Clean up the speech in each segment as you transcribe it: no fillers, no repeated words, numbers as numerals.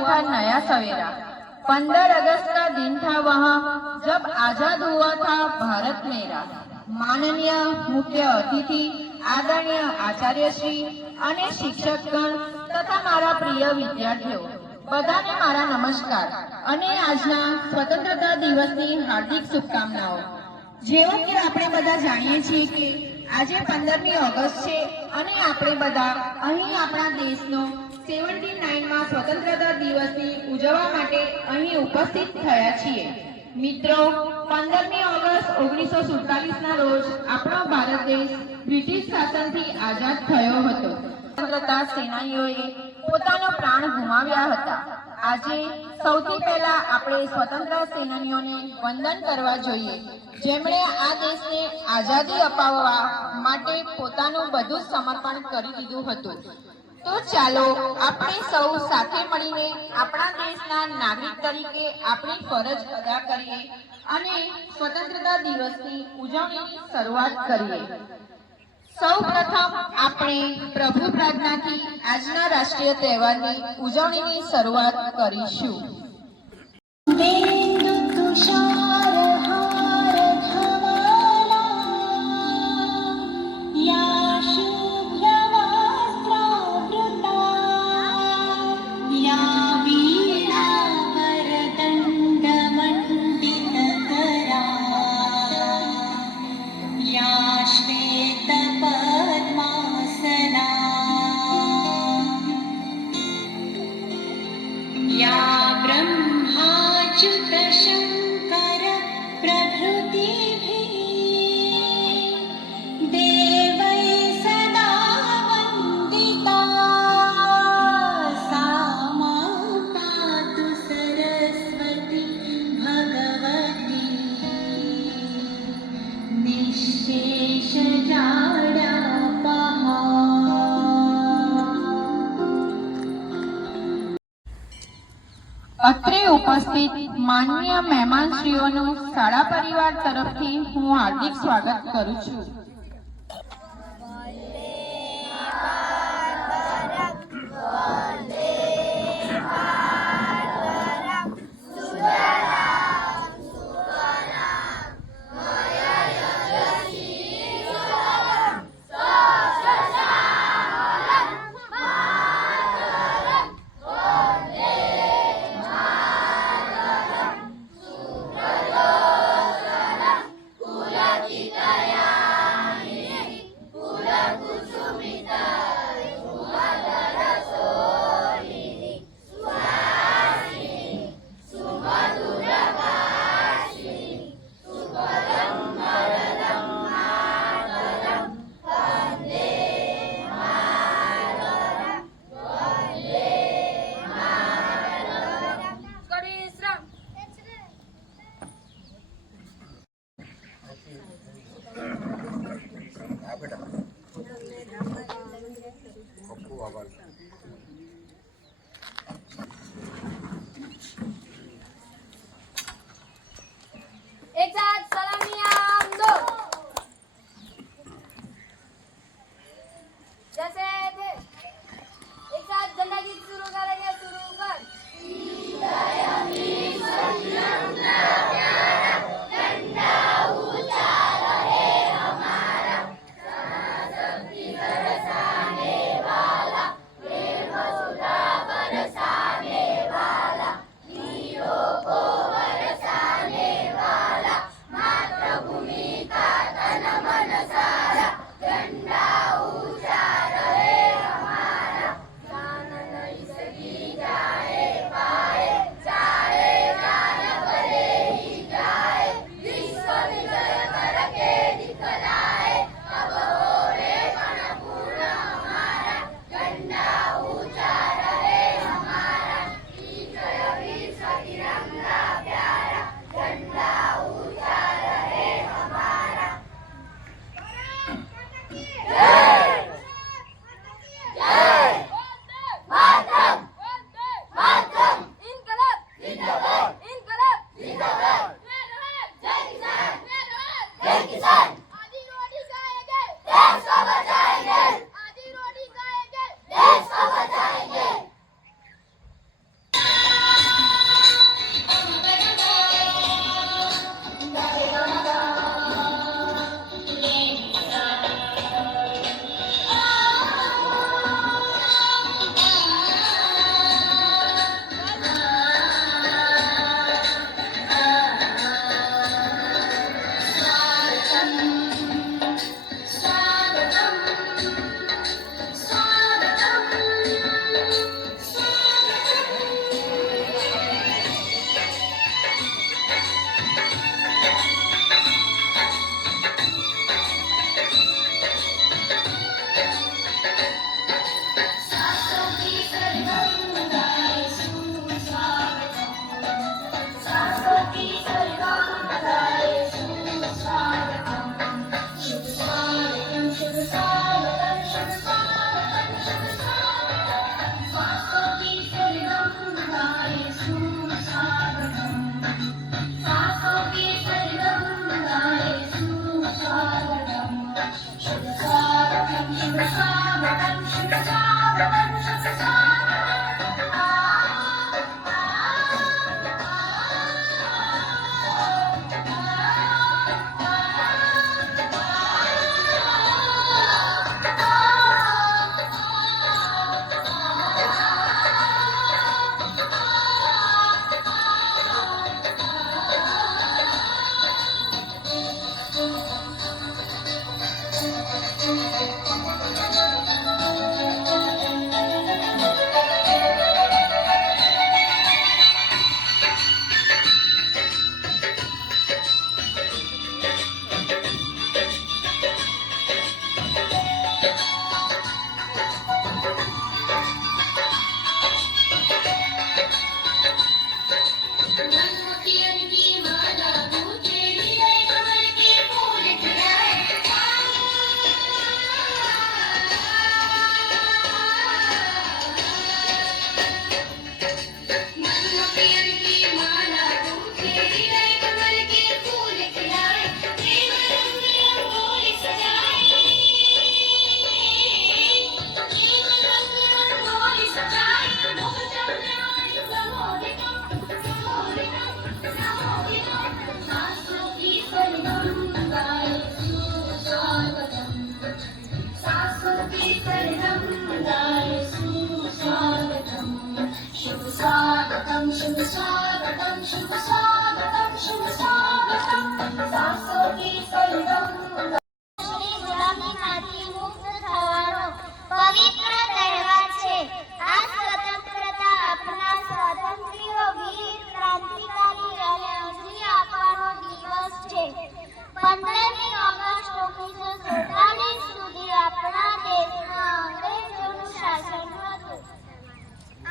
था नया सवेरा। 15 अगस्त का दिन था वहाँ जब आजाद हुआ था भारत मेरा। माननीय मुख्य अतिथि आदरणीय आचार्य श्री अने शिक्षकगण तथा मारा प्रिय विद्यार्थीओ बधाने मारा नमस्कार अने आजना स्वतंत्रता दिवसनी हार्दिक शुभकामनाओं। जेवुं के आपणे बधा जाणीए छीए के આજે 15મી ઓગસ્ટ છે અને આપણે બધા અહીં આપણા દેશનો 79માં સ્વતંત્રતા દિવસની ઉજવવા માટે અહીં ઉપસ્થિત થયા છીએ। મિત્રો 15મી ઓગસ્ટ 1947ના રોજ આપણો ભારત દેશ બ્રિટિશ શાસનથી આઝાદ થયો હતો। સ્વતંત્રતા સેનાનીઓએ પોતાનો પ્રાણ ગુમાવ્યા હતા। આજે સૌથી પહેલા આપણે સ્વતંત્ર સેનાનીઓને વંદન કરવા જોઈએ જેમણે આ દેશને આઝાદી અપાવવા માટે પોતાનું બધું સમર્પણ કરી દીધું હતું। તો ચાલો આપણે સૌ સાથે મળીને આપણા દેશના નાગરિક તરીકે આપણી ફરજ અદા કરીએ અને સ્વતંત્રતા દિવસની ઉજવણીની શરૂઆત કરીએ। સૌ પ્રથમ આપણે પ્રભુ પ્રાર્થનાથી આજના રાષ્ટ્રીય તહેવારની ઉજવણીની શરૂઆત કરીશું। અત્રે ઉપસ્થિત માનનીય મહેમાનશ્રીઓનું શાળા પરિવાર તરફથી હું હાર્દિક સ્વાગત કરું છું।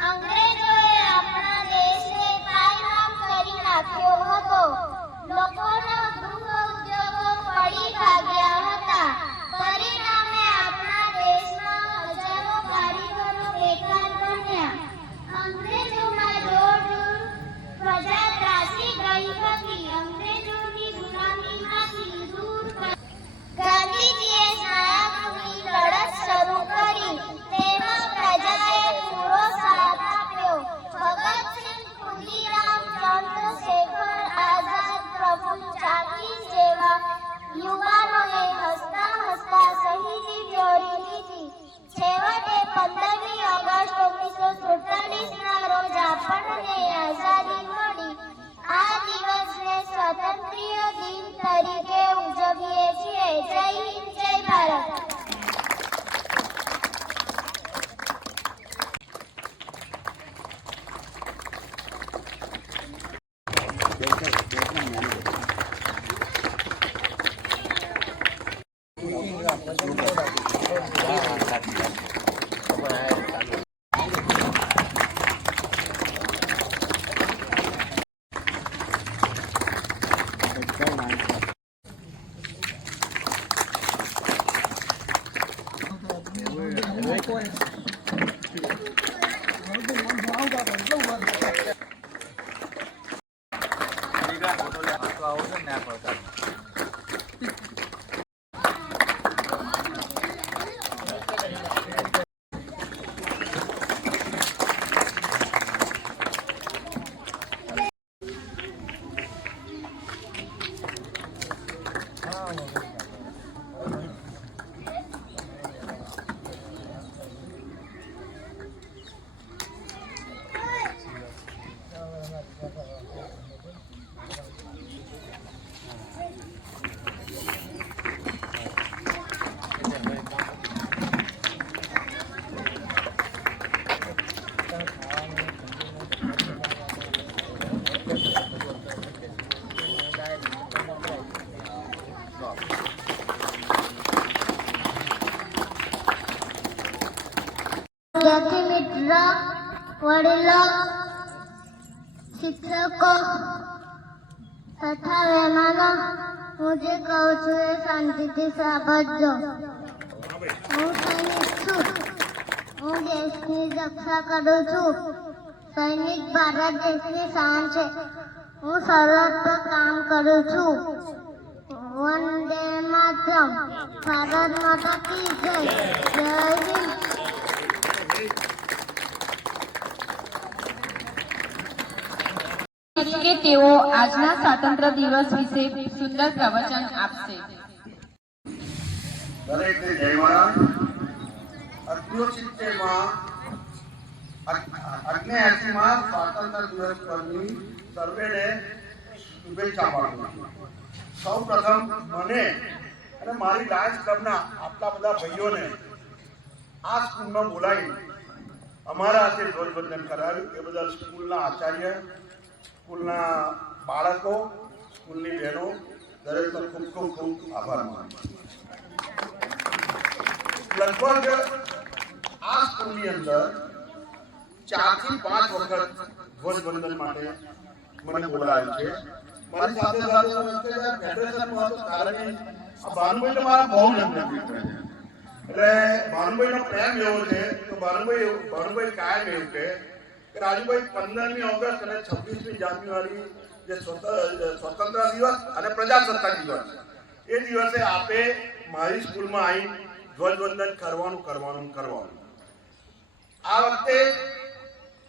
અંગ્રેજોએ આપણા દેશને વિદ્યાર્થી મિત્ર, વડીલો, શિક્ષકો તથા મહેમાનો, હું જે કહું છું એ શાંતિથી સાંભળજો. હું સૈનિક છું. હું દેશની રક્ષા કરું છું. સૈનિક ભારત દેશની શાન છે. હું સરહદ પર કામ કરું છું. વંદે માતરમ. ભારત માતા કી જય. જય હિન્દ. કે તેઓ આજના સ્વાતંત્ર્ય દિવસ વિશે સુંદર પ્રવચન આપશે. દરેકને જય મહારાજ. 88માં સ્વાતંત્ર્ય દિવસ પરની સર્વેને શુભેચ્છા પાઠવું છું. સૌ પ્રથમ મને અને મારી ડાન્સ ક્લબના આટલા બધા ભાઈઓને આ સ્કૂલમાં બોલાવી અમારા હાથે ધ્વજવંદન કરાવ્યું એ બદલ સ્કૂલના આચાર્ય, સ્કૂલના બાળકો, સ્કૂલની બહેનો દરેકનો ખૂબ ખૂબ ખૂબ આભાર માનું. લગભગ આ સ્કૂલની અંદર 4 થી 5 વખત ધ્વજવંદન માટે મને બોલાવ્યું છે. મારી સાથે સાથે ફેડરેશનમાં હતો ત્યારે ભાનુભાઈ મારા બહુ નજીક મિત્ર છે. એટલે ભાનુભાઈનો પ્રેમ એવો છે તો ભાનુભાઈ કાયમ એવું કે રાજુભાઈ 15મી ઓગસ્ટ અને 26મી જાન્યુઆરી જે સ્વતંત્ર દિવસ અને પ્રજાસત્તાક દિવસ એ દિવસે આપે મારી સ્કૂલમાં આવી ધ્વજવંદન કરવાનું. આ વખતે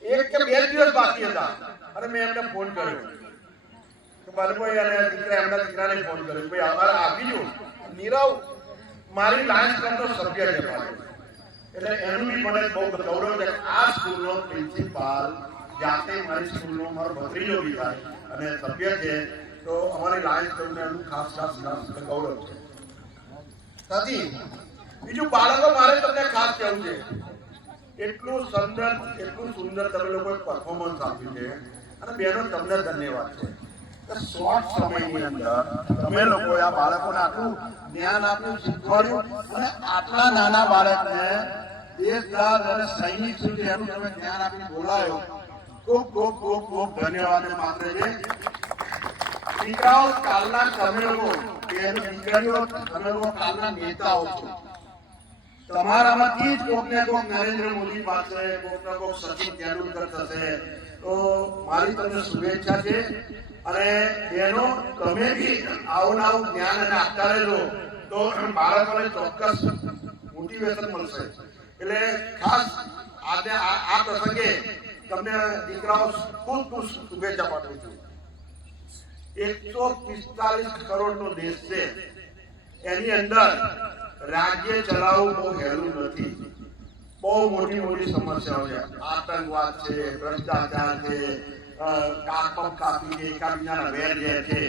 1 કે 2 દિવસ બાકી હતા અને મેં એમને ફોન કર્યો કે ભાનુભાઈ અને એમના દીકરાને ફોન કર્યો ભાઈ અમારે આપી દો. નીરવ મારી લાયન્સ ક્લબનો સભ્ય છે એટલે એનું બી મને બહુ ગૌરવ છે. આ સ્કૂલનો પ્રિન્સિપાલ જાતે મારી સ્કૂલનો મારો ભત્રીજો બી થાય અને સભ્ય છે તો અમારી લાયન્સ ક્લબને એનું ખાસ ગૌરવ છે. ત્યાંથી બીજું બાળકો મારે તમને ખાસ કહેવું છે એટલું સુંદર તમે લોકોએ પરફોર્મન્સ આપ્યું છે અને બેનો તમને ધન્યવાદ છે. શોર્ટ સમયની અંદર તમે લોકોએ આ બાળકોને આટલું જ્ઞાન આપ્યું, શીખવાડ્યું અને આટલા નાના બાળકને દેશદાર અને સૈનિક સુધી એનું તમે જ્ઞાન આપીને બોલાયો. ખૂબ ખૂબ ખૂબ ખૂબ ધન્યવાદ. માત્ર છે દીકરાઓ કાલના તમે લોકો દીકરીઓ તમે લોકો કાલના નેતાઓ છો. તમારામાંથી જ કોકને કોક નરેન્દ્ર મોદી પાસે, કોકને કોક સચિન તેંડુલકર થશે. તો મારી તમને શુભેચ્છા છે અને બહેનો તમે બી આવું જ્ઞાન અને આપતા રહેજો તો બાળકોને ચોક્કસ મોટિવેશન મળશે. એટલે ખાસ આજે આ પ્રસંગે તમને દીકરાઓ ખૂબ શુભેચ્છા પાઠવું છું. 145 કરોડનો દેશ છે. એની અંદર રાજ્ય ચલાવવું બહુ હેલું નથી. બહુ મોટી સમસ્યાઓ છે. આતંકવાદ છે, ભ્રષ્ટાચાર છે, કાપી છે, એકાબીજાના વેર ઝેર છે.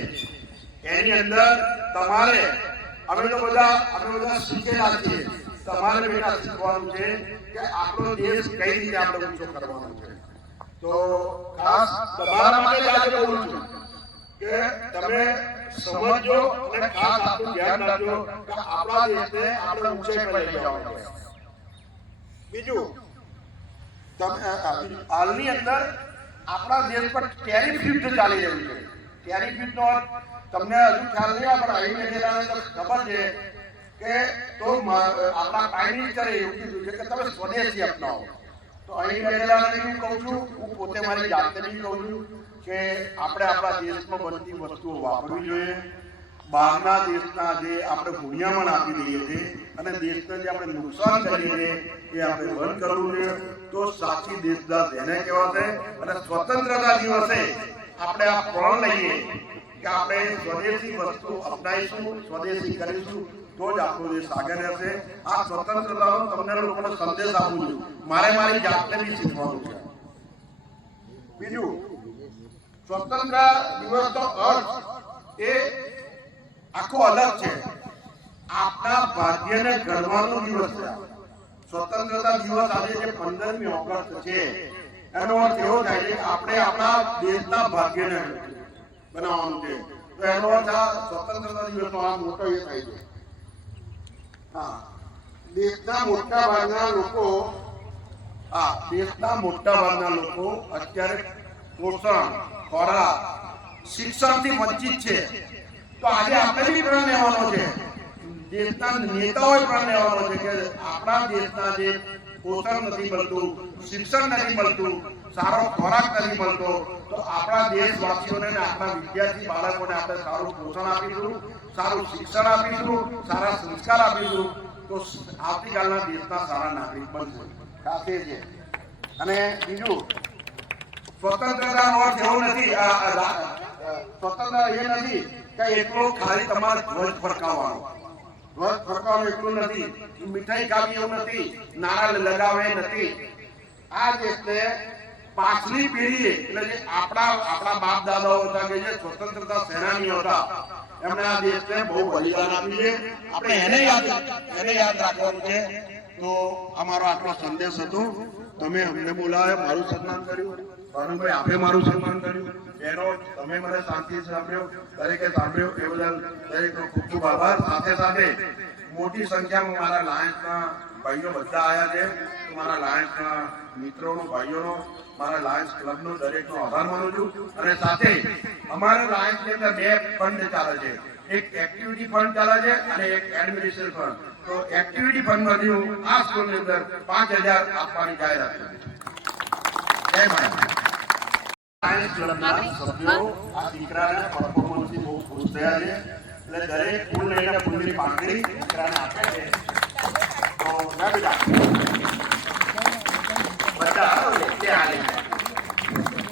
એની અંદર તમારે અમે બધા શીખેલા છીએ. તમારે બેટા શીખવાનું છે કે આપણો દેશ કઈ રીતે આપણે ઊંચો કરવાનો છે. તો ખાસ તમારા માટે આજે બોલું છું કે તમે સમજો અને ખાસ આપણું ધ્યાન રાખજો કે આપણા દેશને આપણે ઊંચાઈ પર લઈ જવાનો છે. બીજું હાલની અંદર આપણા દેશ પર ટેરિફ યુદ્ધ ચાલી રહ્યું છે. ટેરિફ યુદ્ધનો તમને હજુ ખ્યાલ નહીં આવે પણ અહીં બેઠેલાને તો ખબર છે કે તો આપણા પ્રાઇમ મિનિસ્ટરે એવું કીધું છે કે તમે સ્વદેશી અપનાવો. તો અહીં બેઠેલાને હું કહું છું, હું પોતે મારી જાતે બી કહું છું કે આપણે આપણા દેશમાં બનતી વસ્તુઓ વાપરવી જોઈએ. બહારના દેશના જે આપણે ગુણિયામણ આપી દઈએ છીએ અને દેશને જે આપણે નુકસાન કરીએ છીએ એ આપણે બંધ કરવું જોઈએ. તો સાચી દેશદાર એને કહેવાશે. અને સ્વતંત્રતા દિવસે આપણે આ પ્રણ લઈએ કે આપણે સ્વદેશી વસ્તુ અપનાવીશું, સ્વદેશી કરીશું તો જ આપણો દેશ આગળ રહેશે. આ સ્વતંત્રતાનો તમને લોકોને સંદેશ આપું છું. મારે મારી જાતને બી શીખવાનું છે. બીજું સ્વતંત્ર દિવસનો અર્થ એ આખો અલગ છે. આપણા ભાગ્યને ગણવાનો દિવસ છે. સ્વતંત્રતા દિવસ આજે જે 15મી ઓગસ્ટ છે એનો અર્થ એવો થાય છે કે આપણે આપણા દેશના ભાગ્યને બનાવવાનું છે. તો એનો અર્થ આ સ્વતંત્રતા દિવસનો આ મોટો એ થાય છે. હા, દેશના મોટા ભાગના લોકો દેશના મોટા ભાગના લોકો અત્યારે પોષણ, ખોરાક, શિક્ષણથી વંચિત છે. તો આજે આપણે બી પ્રણ લેવાનો છે, દેશના નેતાઓએ પ્રણ લેવાનો છે કે આપણા દેશના જે પોષણ નથી મળતું, શિક્ષણ નથી મળતું, સારો ખોરાક નથી મળતો, તો આપણા દેશવાસીઓને ને આપણા વિદ્યાર્થી બાળકોને આપણે સારું પોષણ આપીશું, સારું શિક્ષણ આપીશું, સારા સંસ્કાર આપીશું, તો આવતીકાલના દેશના સારા નાગરિક બનશે. ખાતે છે. અને બીજું, સ્વતંત્રતાનો અર્થ એવો નથી, સ્વતંત્રતા એ નથી કે એટલો ખાલી તમારે ધ્વજ ફરકાવવાનો. ધ્વજ ફરકાવવાનું એટલું નથી, મીઠાઈ ખાવી એવું નથી, નારા લગાવે નથી. આ દેશને પાછલી પેઢીએ, એટલે જે આપણા બાપ દાદાઓ હતા કે જે સ્વતંત્રતા સેનાનીઓ હતા, એમણે આ દેશને બહુ બલિદાન આપ્યું છે. આપણે એને યાદ રાખવાનું છે. તો અમારો આટલો સંદેશ હતો. તમે અમને બોલાવ્યા, મારું સન્માન કર્યું, ભાનુભાઈ આપે મારું સન્માન કર્યું, બહેનો તમે મને શાંતિ સાંભળ્યો, દરેકે સાંભળ્યો, એ બદલ દરેકનો ખૂબ ખૂબ આભાર. સાથે સાથે મોટી સંખ્યામાં મારા લાયન્સના ભાઈઓ બધા આવ્યા છે. મારા લાયન્સના મિત્રોનો, ભાઈઓનો, મારા લાયન્સ ક્લબનો દરેકનો આભાર માનું છું. અને સાથે અમારા લાયન્સની અંદર 2 ફંડ ચાલે છે, એક એક્ટિવિટી ફંડ ચાલે છે અને એક એડમિનિસ્ટ્રેશન ફંડ. તો એક્ટિવિટી ફંડમાંથી હું આ સ્કૂલની અંદર 5000 આપવાની જાહેરાત કરું છું. જય માતા. લાયન્સ ક્લબના સભ્યો આ દીકરાના પરફોર્મન્સથી બહુ ખુશ થયા છે, એટલે દરેક ફૂલ લઈને ફૂલની પાંખડી દીકરાને આપે છે. તો ના બેટા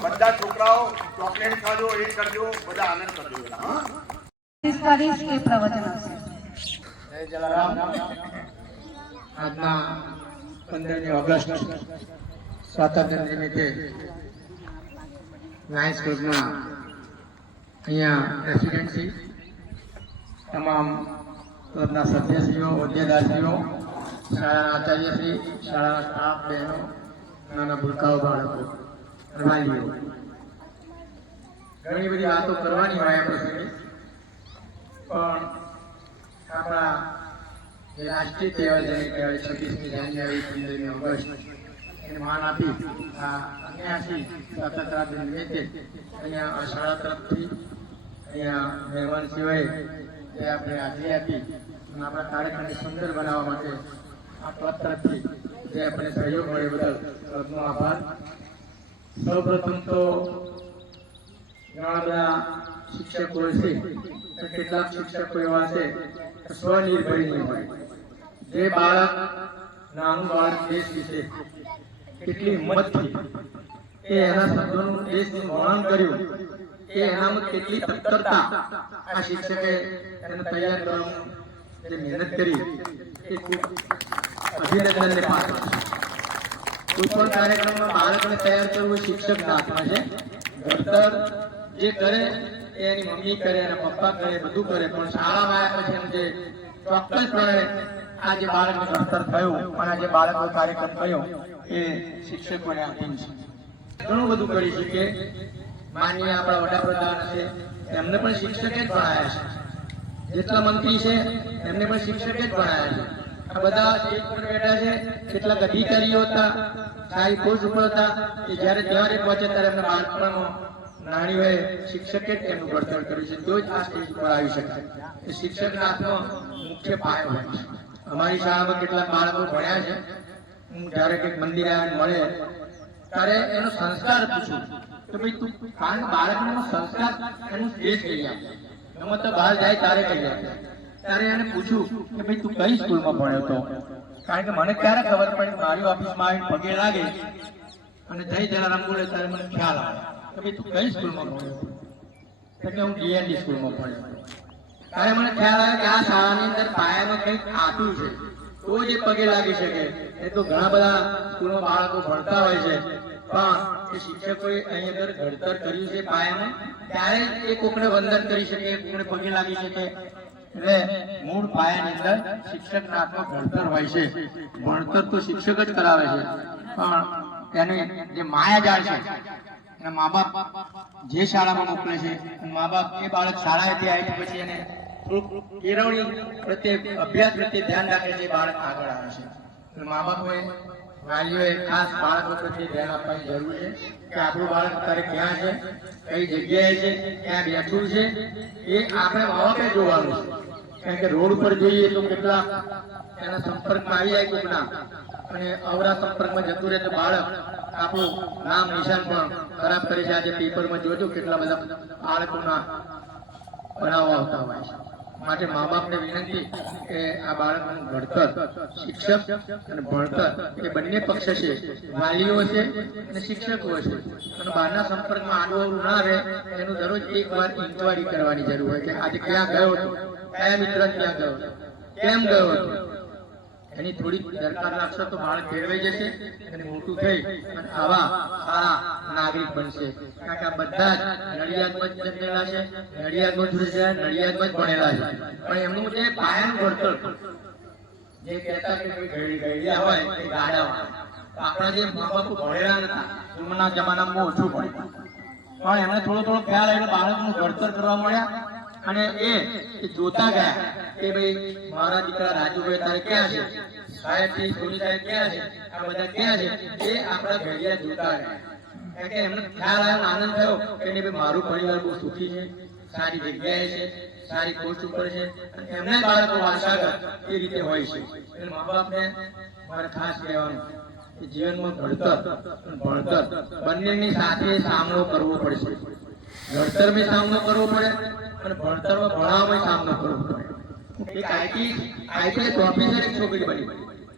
બધા છોકરાઓ ચોકલેટ ખાજો, એ કરજો, બધા આનંદ કરજો. કરીશ કે પ્રવચન હશે. જય જલારામ. આજના 15મી ઓગસ્ટ સ્વાતંત્ર્ય નિમિત્તે લાયન્સ ક્લબના અહીંયા પ્રેસિડેન્ટશ્રી, તમામ ક્લબના સભ્યશ્રીઓ, હોદ્દેદારશ્રીઓ, શાળાના આચાર્યશ્રી, શાળાના સ્ટાફ, બહેનો, નાના ભૂલકાઓ, બાળકો, વાલીઓ, ઘણી બધી વાતો કરવાની હોય આ પ્રસંગે, પણ આપણા જે રાષ્ટ્રીય તહેવાર જેને કહેવાય 26મી જાન્યુઆરી, 15મી ઓગસ્ટ, એને માન આપી આ 79 સ્વતંત્રતા દિન નિમિત્તે અહીંયા આ શાળા તરફથી અહીંયા મહેમાન સિવાય જે આપણે હાજરી આપી અને આપણા કાર્યક્રમને સુંદર બનાવવા માટે આ ક્લબ તરફથી જે આપણે સહયોગ મળે બદલ ક્લબનો આભાર. સૌપ્રથમ તો ઘણા બધા શિક્ષકો છે, કેટલાક શિક્ષકો એવા છે સ્વનિર્ભર નહીં હોય. જે બાળક, નાનું બાળક દેશ વિશે કેટલી હિંમતથી એ એના શબ્દોનું દેશનું વર્ણન કર્યું, એ એનામાં કેટલી તત્પરતા આ શિક્ષકે એને તૈયાર કરવાનું જે મહેનત કરી એ ખૂબ અભિનંદનને પાત્ર છે. કોઈ પણ કાર્યક્રમમાં બાળકને તૈયાર કરવું શિક્ષક હાથમાં છે. ઘડતર જે કરે એ એની મમ્મી કરે, એના પપ્પા કરે, બધું કરે, પણ શાળામાં આવ્યા પછી એનું જે ચોક્કસપણે આ જે બાળકનું ઘડતર થયું અને આ જે બાળકનો કાર્યક્રમ થયો એ શિક્ષકોને આધીન છે. ઘણું બધું કરી શકે. માનનીય આપણા વડાપ્રધાન છે, એમને પણ શિક્ષકે જ ભણાયા છે. જેટલા મંત્રી છે એમને પણ શિક્ષકે જ ભણાયા છે. આ બધા સ્ટેજ પર બેઠા છે, કેટલાક અધિકારીઓ હતા, સારી પોસ્ટ ઉપર હતા, કે જ્યારે તહેવારે પહોંચે ત્યારે એમના બાળપણમાં નાનીઓએ શિક્ષકે જ એમનું ઘડતર કર્યું છે, તો જ આ સ્ટેજ ઉપર આવી શકે. એ શિક્ષકના હાથમાં મુખ્ય પાયો હોય છે. અમારી શાળામાં કેટલાક બાળકો ભણ્યા છે. હું જ્યારે કંઈક મંદિરે આવીને મળે ત્યારે એનો સંસ્કાર પૂછું તો ભાઈ તું, કારણ કે બાળકને સંસ્કાર એનું સ્ટેજ કહી આપે, ગમે તો બહાર જાય ત્યારે કહી આપે. ત્યારે એને પૂછું કે ભાઈ તું કઈ સ્કૂલમાં ભણ્યો હતો, કારણ કે મને ક્યારે ખબર પડી, મારી ઓફિસમાં આવીને પગે લાગે અને જય જલારામ બોલે ત્યારે મને ખ્યાલ આવે કે ભાઈ તું કઈ સ્કૂલમાં ભણ્યો હતો. એટલે હું ડીએનડી સ્કૂલમાં ભણ્યો. ત્યારે મને ખ્યાલ આવે કે આ શાળાની અંદર પાયામાં કંઈક આપ્યું છે તો જ એ પગે લાગી શકે. એ તો ઘણા બધા સ્કૂલમાં બાળકો ભણતા હોય છે, પણ એ શિક્ષકોએ અહીં આગળ ઘડતર કર્યું છે પાયામાં, ત્યારે એ કોકને વંદન કરી શકે, કોકને પગે લાગી શકે. એટલે મૂળ પાયાની અંદર શિક્ષકના હાથમાં ઘડતર હોય છે. ભણતર તો શિક્ષક જ કરાવે છે, પણ એની જે માયાજાળ છે, એના મા બાપ જે શાળામાં મોકલે છે, મા બાપ એ બાળક શાળાએથી આવી પછી એને થોડુંક કેળવણી પ્રત્યે, અભ્યાસ પ્રત્યે ધ્યાન રાખે છે, બાળક આગળ આવે છે. એટલે મા બાપોએ વાલીઓએ ખાસ બાળકો પ્રત્યે ધ્યાન આપવાની જરૂર છે કે આપણું બાળક અત્યારે ક્યાં છે, કઈ જગ્યાએ છે, ક્યાં બેઠું છે, એ આપણે મા બાપે જોવાનું છે. કારણ કે રોડ ઉપર જોઈએ તો કેટલા એના સંપર્કમાં આવી જાય કોઈના, અને અવરા સંપર્કમાં જતું રહે તો બાળક આપણું નામ નિશાન પણ ખરાબ કરે છે. આજે પેપરમાં જોજો કેટલા બધા બાળકોના બનાવો આવતા હોય છે. માટે મા બાપને વિનંતી કે આ બાળકનું ઘડતર, શિક્ષક અને ભણતર એ બંને પક્ષ છે, વાલીઓ છે અને શિક્ષકો છે. અને બહારના સંપર્કમાં આડું ના રહે એનું દરરોજ એકવાર ઇન્ક્વાયરી કરવાની જરૂર હોય કે આજે ક્યાં ગયો હતો, કયા મિત્ર ક્યાં ગયો હતો, કેમ ગયો હતો. એની થોડી દરકાર લાગશે તો બાળક ફેરવાઈ જશે અને મોટું થઈ અને આવા સારા નાગરિક બનશે. કારણ કે આ બધા જ નડિયાદમાં જ જન્મેલા છે, નડિયાદમાં જ છે, નડિયાદમાં જ ભણેલા છે, પણ એમનું જે પાયાનું ઘડતર, જે કહેતા કે ગઈડિયા હોય એ ગાડામાં, આપણા જે મા બાપુ ભણેલા નતા, જૂના જમાનામાં ઓછું ભણતા, પણ એમને થોડો ખ્યાલ આવ્યો, બાળકનું ઘડતર કરવા મળ્યા. અને એ જોતા ગયા કે ભાઈ મારા દીકરા રાજુભાઈ તારે ક્યાં છે, સાહેબ થી સોની સાહેબ ક્યાં છે, આ બધા ક્યાં છે, એ આપણા ઘડિયા જોતા ગયા. કારણ કે એમને ખ્યાલ આવ્યો, આનંદ થયો કે ભાઈ મારું પરિવાર બહુ સુખી છે, સારી જગ્યાએ છે, સારી પોસ્ટ ઉપર છે, અને એમને બાળકો વારસાગત એ રીતે હોય છે. એટલે મા બાપને મારે ખાસ કહેવાનું કે જીવનમાં ઘડતર અને ભણતર બંનેની સાથે સામનો કરવો પડશે. ઘડતરમાં સામનો કરવો પડે અને ભણતરમાં ભણાવવામાં સામનો કરવો પડે. એક આઈપીએસ ઓફિસર એક છોકરી બની,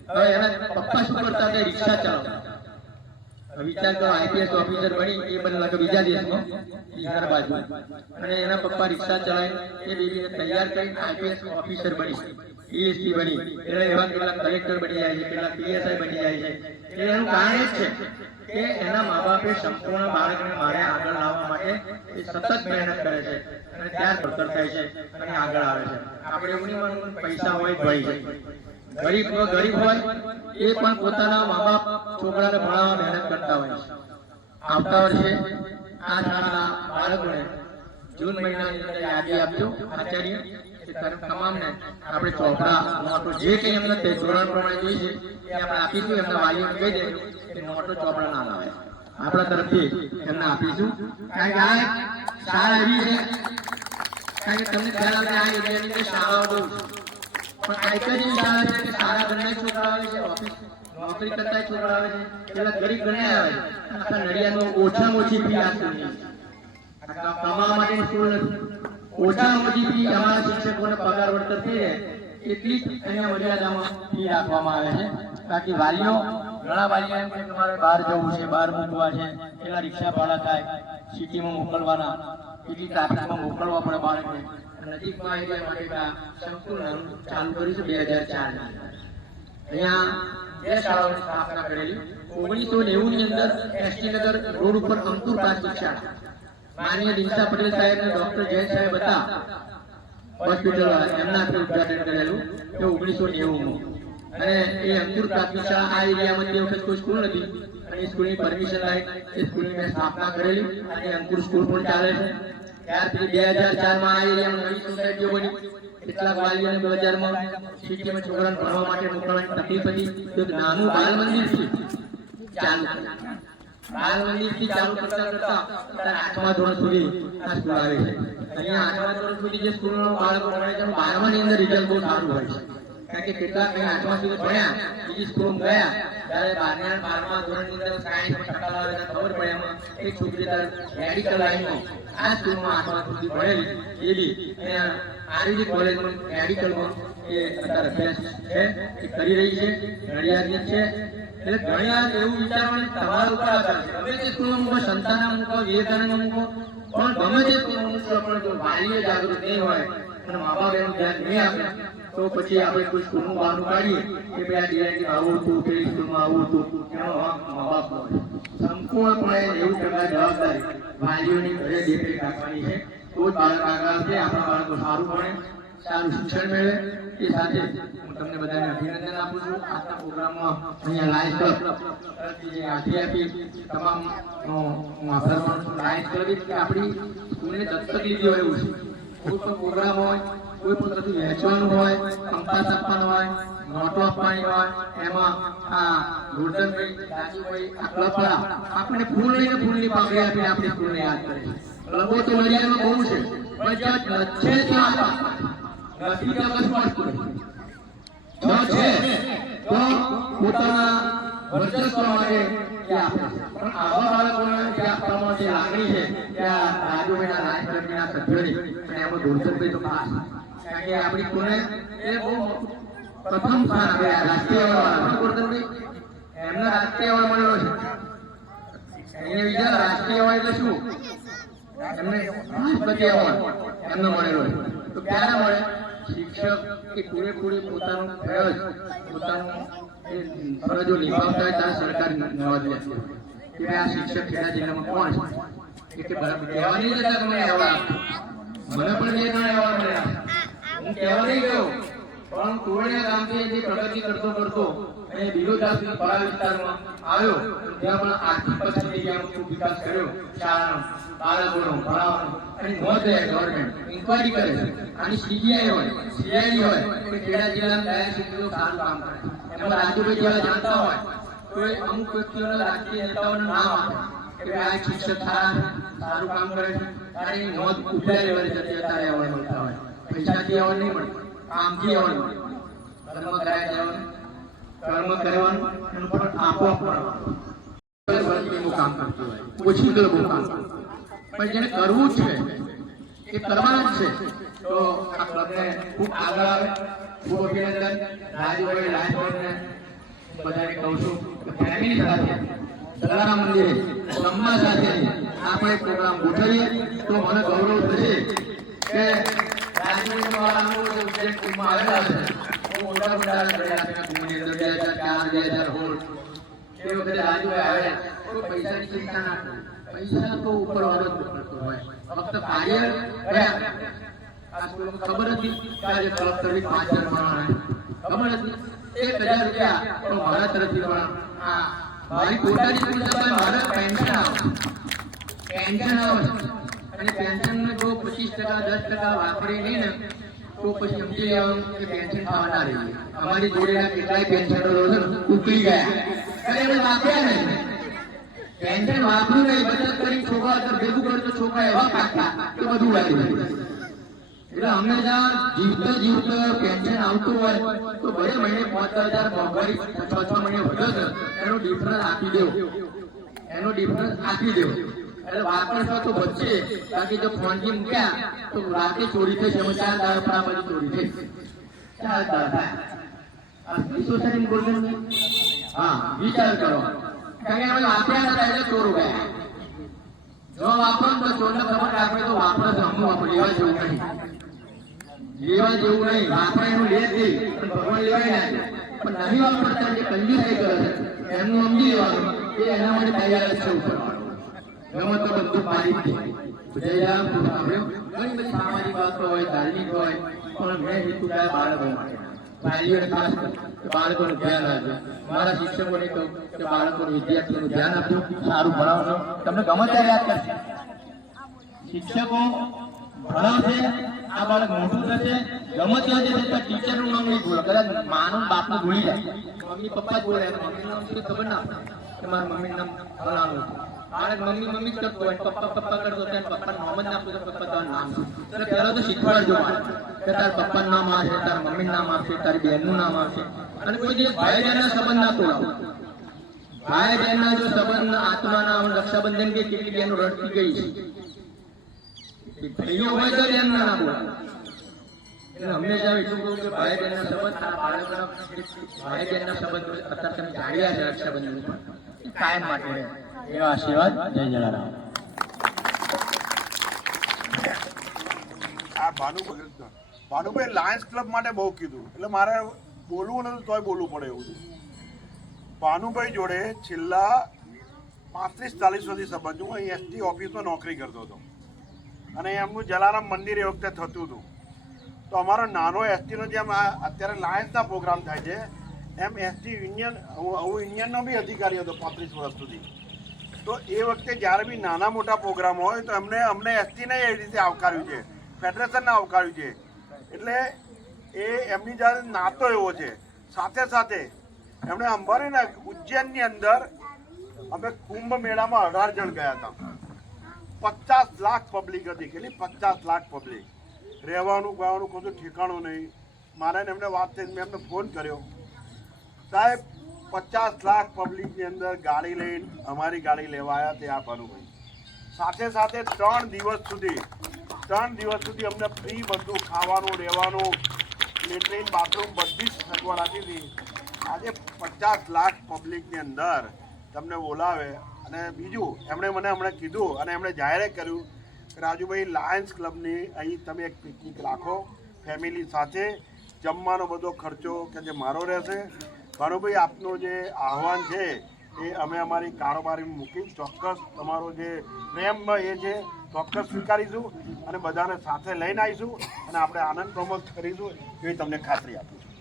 હવે એના પપ્પા શું કરતા હતા, રિક્ષા ચલાવતા. વિચાર કરો, આઈપીએસ ઓફિસર બની એ બનેલા કે બીજા દેશમાં, બિહાર બાજુ, અને એના પપ્પા રિક્ષા ચલાવીને એ બેબીને તૈયાર કરીને આઈપીએસ ઓફિસર બની, પીએચડી બની. એટલે એવા કેટલાક કલેક્ટર બની જાય છે, કેટલાક પીએસઆઈ બની જાય છે. એટલે એનું કારણ જ છે કે એના મા બાપે સંપૂર્ણ બાળકને મારે આગળ લાવવા માટે એ સતત મહેનત કરે છે અને ત્યાર ભણતર થાય છે અને આગળ આવે છે. આપણે એવું નહીં માનવું પૈસા હોય ભણી જાય. ગરીબ હોય એ પણ પોતાના મા બાપ છોકરાને ભણાવવા મહેનત કરતા હોય છે. આવતા વર્ષે આ શાળાના બાળકોને જૂન મહિનાની અંદર યાદી આપજો આચાર્ય, તમામને આપણે ચોપડા નોટો જે કંઈ એમને ધોરણ પ્રમાણે જોઈએ છે એ આપણે આપીશું. એમના વાલીઓને કહી દેજો કે નોટો ચોપડા ના લાવે, આપણા તરફથી એમને આપીશું. કારણ કે આ શાળા એવી છે, કારણ કે તમને ખ્યાલ આવે આ એરિયાની અંદર શાળાઓ બહુ છે, પણ આ એક જ એવી શાળા છે કે સારા ઘરના છોકરા આવે છે, ઓફિસ નોકરી કરતા છોકરા આવે છે, પેલા ગરીબ ઘરના આવે છે. આખા નડિયાદમાં ઓછામાં ઓછી ફી આ સ્કૂલની, કમાવા માટેની સ્કૂલ નથી. ઓછામાં ઓછી ફી અમારા શિક્ષકોને પગાર વળતર થઈ રહે એટલી જ અહીંયા મર્યાદામાં ફી રાખવામાં આવે છે. બાકી વાલીઓ, ઘણા વાલીઓ એમ કે તમારે બહાર જવું છે, બહાર મૂકવા છે, પેલા રિક્ષા ભાડા થાય, સિટીમાં મોકલવાના, એટલી ટ્રાફિકમાં મોકલવા પડે બાળકને. નજીકમાં એરિયા માટે સંકુલ ચાલુ કર્યું છે 2004. અહીંયા 2 શાળાઓની સ્થાપના કરેલી. 1990 ની અંદર એસટીનગર રોડ ઉપર અંકુર પ્રાથમિક શાળા, માનનીય દિનશા પટેલ સાહેબ અને ડોક્ટર જયંત સાહેબ હતા હોસ્પિટલ વાળા, એમના હાથે ઉદ્ઘાટન કરેલું એ 1990 અને એ અંકુર પ્રાથમિક શાળા આ એરિયામાં તે વખત કોઈ સ્કૂલ નથી અને એ સ્કૂલની પરમિશન લઈ એ સ્કૂલની મેં સ્થાપના કરેલી અને અંકુર સ્કૂલ પણ ચાલે છે. ત્યાર પછી 2004 માં આ એરિયામાં નવી સોસાયટીઓ બની. કેટલાક વાલીઓને 2000 માં સિટીમાં છોકરાને ભણવા માટે મોકલવાની તકલીફ હતી, તો નાનું બાલ મંદિરથી ચાલુ કરતા 8મા ધોરણ સુધી આ સ્કૂલ આવે છે. અહીંયા 8મા ધોરણ સુધી જે સ્કૂલનો બાળકો ભણે છે 12મા ની અંદર રિઝલ્ટ બહુ સારું હોય છે. કારણ કે કેટલાક 8મા સુધી ભણ્યા, બીજી સ્કૂલ ગયા, ત્યારે 12મા ધોરણની અંદર સાયન્સમાં ટકા લાવેલા ખબર પડે. એમાં એક છોકરી મેડિકલ લાઈનમાં આ સ્કૂલમાં 8મા સુધી ભણેલી, એ બી આયુર્વેદિક કોલેજમાં મેડિકલમાં એ અત્યારે અભ્યાસ છે, એ કરી રહી છે, નડિયાદની છે. એટલે ઘણી વાર એવું વિચારવાની તમારા ઉપર આધાર છે. ગમે તે સ્કૂલમાં મૂકો, સંતાનમાં મૂકો, વિવેકાનંદમાં મૂકો, પણ ગમે તે સ્કૂલમાં મૂકો પણ જો વાલીઓ જાગૃત નહીં હોય અને મા બાપ એનું ધ્યાન નહીં આપે તો પછી આપણે કોઈ સ્કૂલનું બહાનું કાઢીએ કે ભાઈ આ ડિરેક્ટલી આવું હતું, પેલી સ્કૂલમાં આવું હતું, એનો હક મા બાપનો હોય. સંપૂર્ણપણે 90% જવાબદારી વાલીઓની ઘરે દેખરેખ રાખવાની છે. તો જ બાળક આગળ આવશે, આપણા બાળકો સારું ભણે, સારું શિક્ષણ મેળવે. એ સાથે હું તમને બધાને અભિનંદન આપું છું. આજના પ્રોગ્રામમાં અહીંયા લાયન્સ ક્લબ જે હાથી આપી તમામ હું આભાર માનું છું. લાયન્સ ક્લબ કે આપણી સ્કૂલને દત્તક લીધી હોય એવું છે. કોઈ પણ પ્રોગ્રામ હોય, કોઈ પણ કશું વહેંચવાનું હોય, કંપાસ આપવાનો હોય, નોટો આપવાની હોય, એમાં આ ગોરધનભાઈ, રાજુભાઈ, આ ક્લબવાળા આપણને ફૂલ લઈને ફૂલની પાકડી આપીને આપણી સ્કૂલને યાદ કરે છે. ક્લબો તો નડિયાદમાં બહુ છે, પણ જ્યાં છે ત્યાં નથી ત્યાં કશું મળતું નથી. જો છે તો પોતાના વર્ચસ્વ માટે તે આપે છે. પણ આવા બાળકોને જે આપવામાં જે લાગણી છે ત્યાં રાજુભાઈના રાજકીયના સભ્યોની અને એમાં ગોરધનભાઈ તો ખાસ, કારણ કે આપણી સ્કૂલને એ બહુ પ્રથમ સ્થાન આવે રાષ્ટ્રીય એવોર્ડ ગોરધનભાઈ, એમને રાષ્ટ્રીય એવોર્ડ મળેલો છે. એને બીજા રાષ્ટ્રીય એવોર્ડ એટલે શું, એમને રાષ્ટ્રપતિ એવોર્ડ એમને મળેલો છે. તો ક્યારે મળે? શિક્ષક કે પૂરેપૂરી પોતાનું ફરજ, પોતાનું એ ફરજો નિભાવતા હોય ત્યારે સરકાર નોંધ લે છે કે આ શિક્ષક ખેડા જિલ્લામાં કોણ છે. કે કહેવા નહીં જતા કે મને એવોર્ડ આપો, મને પણ 2-3 એવોર્ડ મળ્યા, હું કહેવા નહીં ગયો, પણ કોરોના ગામથી જે પ્રગતિ કરતો અને બિલોદાસની પરા વિસ્તારમાં આવ્યો ત્યાં પણ આર્થિક પરિસ્થિતિમાં ખૂબ વિકાસ કર્યો. શાળાનો, બાળકોનો ભણાવવાનો અને નોંધ લે ગવર્મેન્ટ, ઇન્કવાયરી કરે છે. આની સીબીઆઈ હોય, સીઆઈડી હોય કે ખેડા જિલ્લામાં કયા ક્ષેત્રનું સારું કામ કરે, એમાં રાજુભાઈ જેવા જાણતા હોય તો એ અમુક વ્યક્તિઓના રાજકીય નેતાઓનું નામ આપે કે આ શિક્ષક સારું કામ કરે છે, ત્યારે એની નોંધ ઉભા લેવાની જતી અત્યારે એવોર્ડ મળતા હોય. પૈસાથી એવોર્ડ નહીં મળે, કામથી એવોર્ડ મળે. કર્મ કરાય જવાનું, કર્મ કરવાનું, એનું પણ આપોઆપ મળવાનું. કામ કરતું હોય, ઓછી ક્લબો કામ કરતું હોય, પણ જેને કરવું છે એ કરવાનું જ છે. તો આ ક્લબને ખૂબ આગળ આવે. ખૂબ અભિનંદન રાજુભાઈ, રાજભાઈને બધાને કહું છું કે ફેમિલી સાથે જલારામ મંદિરે જમવા સાથે આપણે પ્રોગ્રામ ગોઠવીએ તો મને ગૌરવ થશે કે રાજુભાઈ ઉજ્જૈન કુંભમાં આવેલા છે. મોટા મોટા કુંભની અંદર 2004, 2016 એ વખતે રાજુભાઈ આવ્યા. કોઈ પૈસાની ચિંતા ના કરે, પૈસા તો ઉપર વાળો જ કરતો હોય, ફક્ત કાર્ય કર્યા. આ સ્કૂલમાં ખબર હતી કે આજે ક્લબ તરફથી 5,000 મળવાના, ખબર હતી 1,000 રૂપિયા તો મારા તરફથી પણ આ મારી પોતાની સ્કૂલ છે, મારે પેન્શન આવે અને પેન્શન જો 25%, 10% વાપરી નહીં ને તો પછી સમજી લેવાનું કે પેન્શન ખાવાના રહી. અમારી જોડેના કેટલાય પેન્શનરો છે ઉકળી ગયા, અને એમને વાપર્યા નહીં. પેન્શન વાપર્યું નહીં, બચત કરી છોકરા અગર ભેગું કર્યું તો છોકરા એવા પાકતા કે બધું વાપરી. એટલે અમને જ્યાં જીવતા પેન્શન આવતું હોય તો બે મહિને 5,000 મોંઘવારી 6 મહિને વધ્યો છે, એનો ડિફરન્સ આપી દેવો, એટલે વાપરશો તો બચશે. બાકી જો ફોનથી મૂક્યા તો રાતે ચોરી થશે, એમાં 4 દાડા પર આ બધી ચોરી થઈ 4 દાડા. આ સોસાયટી ગોલ્ડન, હા વિચાર કરો, કારણ કે અમે વાપર્યા હતા એટલે ચોરો ગયા. જો વાપરો તો ચોરને ખબર રાખે તો વાપરો તો અમુક વાપરો, લેવા જેવું નહીં, વાપરે એનું લે દે પણ ભગવાન લેવાય ના. પણ નહીં વાપરતા જે કંજૂસાઈ કરે છે એમનું સમજી લેવાનું કે એના માટે તૈયાર જ છે ઉપર ગમે તો બધું મારી જ દે. ઘણી બધી સામાજિક વાતો હોય, ધાર્મિક હોય, પણ મેં હેતુ કયા બાળકો માટે, વાલીઓને ખાસ બાળકોનું ધ્યાન આપજો. મારા શિક્ષકોને કહું કે બાળકોનું, વિદ્યાર્થીઓનું ધ્યાન આપજો, સારું ભણાવજો. તમને ગમે ત્યારે યાદ કરશે. શિક્ષકો ભણાવશે, આ બાળક મોટું થશે, ગમે ત્યાં જશે તો ટીચરનું નામ નહીં ભૂલે, કદાચ માનું બાપનું ભૂલી જાય, મમ્મી પપ્પા જ બોલે, મમ્મીનું નામ શું ખબર ના પડે કે મારા મમ્મીનું નામ ફલાણું છે. બાળક મમ્મી જ કરતો હોય, પપ્પા કરતો હોય, પપ્પાનું નામ જ ના પૂછે, પપ્પા તમારું નામ શું, એટલે પહેલા તો શીખવાડજો કે તારા પપ્પાનું નામ આવશે, તારા મમ્મીનું નામ આવશે, તારી બહેનનું નામ આવશે. અને કોઈ જે ભાઈ બહેનના સંબંધ ના તોડાવો. ભાઈ બહેનના જો સંબંધ આત્માના રક્ષાબંધન કે કેટલી બહેનો રડતી ગઈ છે, ભાઈઓ હોય તો એમ ના બોલાવે. એટલે હંમેશા એટલું કહું કે ભાઈ બહેનના સંબંધ, બાળકોના ભાઈ બહેનના સંબંધ અત્યારે તમે જાણ્યા છે રક્ષાબંધન કાયમ માટે રહે એવા આશીર્વાદ. જય જલારામ. આ ભાનુભાઈ લાયન્સ ક્લબ માટે બહુ કીધું, એટલે મારે બોલવું નતું તોય બોલવું પડે એવું છે. ભાનુભાઈ જોડે છેલ્લા 35-40 સુધી સંબંધ. હું અહીં એસટી ઓફિસમાં નોકરી કરતો હતો અને એમનું જલારામ મંદિર એ વખતે થતું હતું. તો અમારો નાનો એસટીનો જેમ અત્યારે લાયન્સના પ્રોગ્રામ થાય છે એમ એસટી યુનિયન, હું યુનિયનનો બી અધિકારી હતો 35 વર્ષ સુધી. તો એ વખતે જ્યારે બી નાના મોટા પ્રોગ્રામ હોય તો અમને એસટીને એ રીતે આવકાર્યું છે, ફેડરેશનને આવકાર્યું છે. એટલે એ એમની જ્યારે નાતો એવો છે, સાથે સાથે એમણે અંબારીને ઉજ્જૈનની અંદર અમે કુંભ મેળામાં 18 જણ ગયા હતા. 50 લાખ પબ્લિક હતી. કેટલી? 50 લાખ પબ્લિક. રહેવાનું ગાવાનું કોઈ ઠેકાણું નહીં. મારે એમને વાત થઈ, મેં એમને ફોન કર્યો, સાહેબ 50 લાખ પબ્લિકની અંદર ગાડી લઈને અમારી ગાડી લેવા આવ્યા તે આ ભાનુભાઈ. સાથે સાથે 3 દિવસ સુધી અમને ફ્રી બધું ખાવાનું રહેવાનું લેટ્રિન બાથરૂમ બધી જ સગવડ આપી હતી. આજે 50 લાખ પબ્લિકની અંદર તમને બોલાવે. અને બીજું એમણે મને હમણાં કીધું અને એમણે જાહેર કર્યું કે રાજુભાઈ લાયન્સ ક્લબની અહીં તમે એક પિકનિક રાખો ફેમિલી સાથે, જમવાનો બધો ખર્ચો કે જે મારો રહેશે. ભાનુભાઈ આપનું જે આહવાન છે એ અમે અમારી કારોબારીમાં મૂકી ચોક્કસ તમારો જે પ્રેમ એ છે ચોક્કસ સ્વીકારીશું અને બધાને સાથે લઈને આવીશું અને આપણે આનંદ પ્રમોદ કરીશું એવી તમને ખાતરી આપું છું.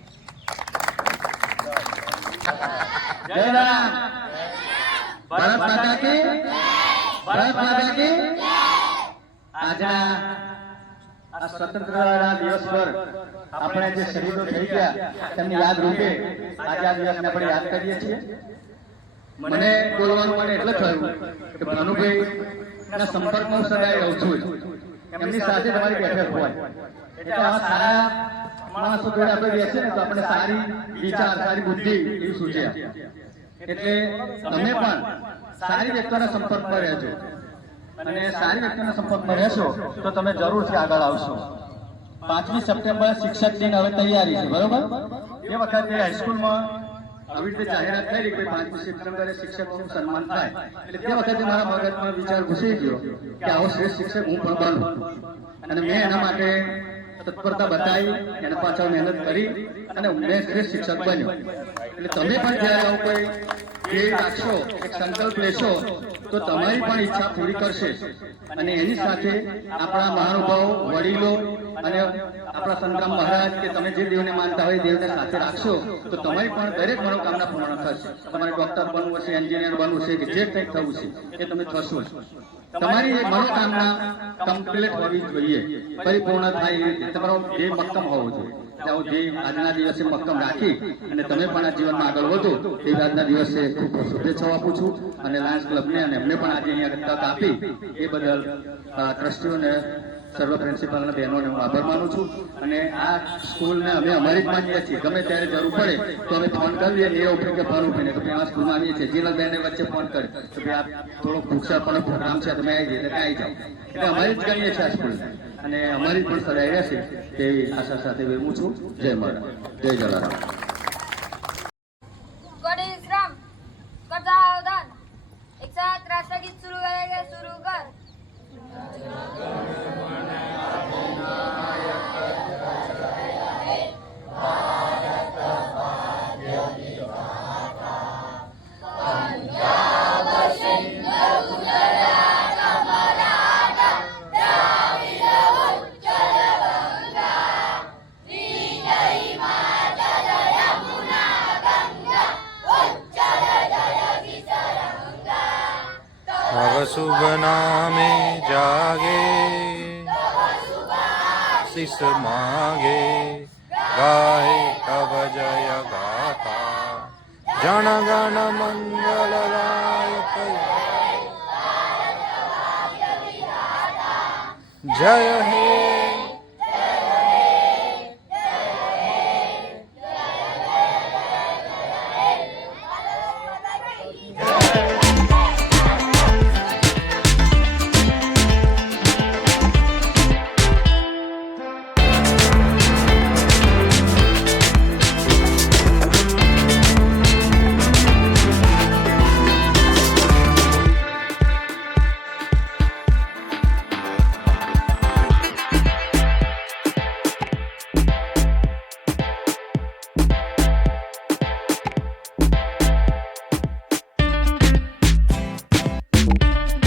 ભારત માતા કી આજના આ સ્વતંત્રતા દિવસ પર આપણે જે શહીદો થઈ ગયા તેમની યાદ રૂપે આજે આ દિવસને આપણે યાદ કરીએ છીએ. મને બોલવાનું મને એટલે થયું કે ભાનુભાઈ ના સંપર્કમાં હું સદાય રહું છું. એમની સાથે તમારી બેઠક હોય એટલે આવા સારા માણસો જોડે આપણે બેસીએ ને તો આપણે સારી વિચાર સારી બુદ્ધિ એવી સૂચે. એટલે તમે પણ સારી વ્યક્તિઓના સંપર્કમાં રહેજો અને સારી વ્યક્તિઓના સંપર્કમાં રહેશો તો તમે જરૂરથી આગળ આવશો. 5મી સપ્ટેમ્બર શિક્ષક દિન હવે તૈયારી છે, બરોબર? એ વખતે હાઈસ્કૂલમાં આવી રીતે જાહેરાત થઈ કે 5મી સપ્ટેમ્બરે શિક્ષકોનું સન્માન થાય એટલે તે વખતે મારા મગજમાં વિચાર ઘૂસી ગયો કે આવો શ્રેષ્ઠ શિક્ષક હું પણ બનું. અને મેં એના માટે તત્પરતા બતાવી, એને પાછળ મહેનત કરી અને મેં શ્રેષ્ઠ શિક્ષક બન્યો. એટલે તમે પણ જ્યારે આવું કોઈ ધ્યેય રાખશો, એક સંકલ્પ લેશો તો તમારી પણ ઈચ્છા પૂરી કરશે. અને એની સાથે આપણા મહાનુભાવો વડીલો અને આપણા સંતરામ મહારાજ કે તમે જે દેવને માનતા હોય દેવને સાથે રાખશો તો તમારી પણ દરેક મનોકામના પૂર્ણ થશે. તમારે ડોક્ટર બનવું છે, એન્જિનિયર બનવું છે કે જે કંઈક થવું છે એ તમે થશો. તમારી મનોકામના કમ્પ્લીટ હોવી જોઈએ, પરિપૂર્ણ થાય એ રીતે તમારો ધ્યેય મક્કમ હોવો જોઈએ. આવો ધ્યેય આજના દિવસે મક્કમ રાખી અને તમે પણ આ જીવનમાં આગળ વધો એ આજના દિવસે ખૂબ ખૂબ શુભેચ્છાઓ આપું છું. અને લાયન્સ ક્લબને અને એમને પણ આજે અહીંયા તક આપી એ બદલ ટ્રસ્ટીઓને સર્વ પ્રિન્સિપાલના બહેનોને હું આભાર માનું છું. અને આ સ્કૂલને અમે અમારી જ માનીએ છીએ. ગમે ત્યારે જરૂર પડે તો અમે ફોન કરીએ ને એવું કે ભાનુભાઈને તો આ સ્કૂલમાં આવીએ છીએ. જીનલબેનને વચ્ચે ફોન કરે તો ભાઈ આ થોડો વૃક્ષારોપણનો પ્રોગ્રામ છે તમે આવી જઈએ એટલે આવી જાઓ. એટલે અમારી જ ગણીએ છીએ આ સ્કૂલ અને અમારી પણ સદાય રહેશે તેવી આશા સાથે વિરમું છું. જય મહારાજ, જય જલારામ. विश्राम कर सावधान एक साथ राष्ट्रगीत शुरू करेंगे. शुरू कर. तव शुभ नामे जागे शिष मागे गाहे तव जय गाथा जन गण मंगलदायक जय हे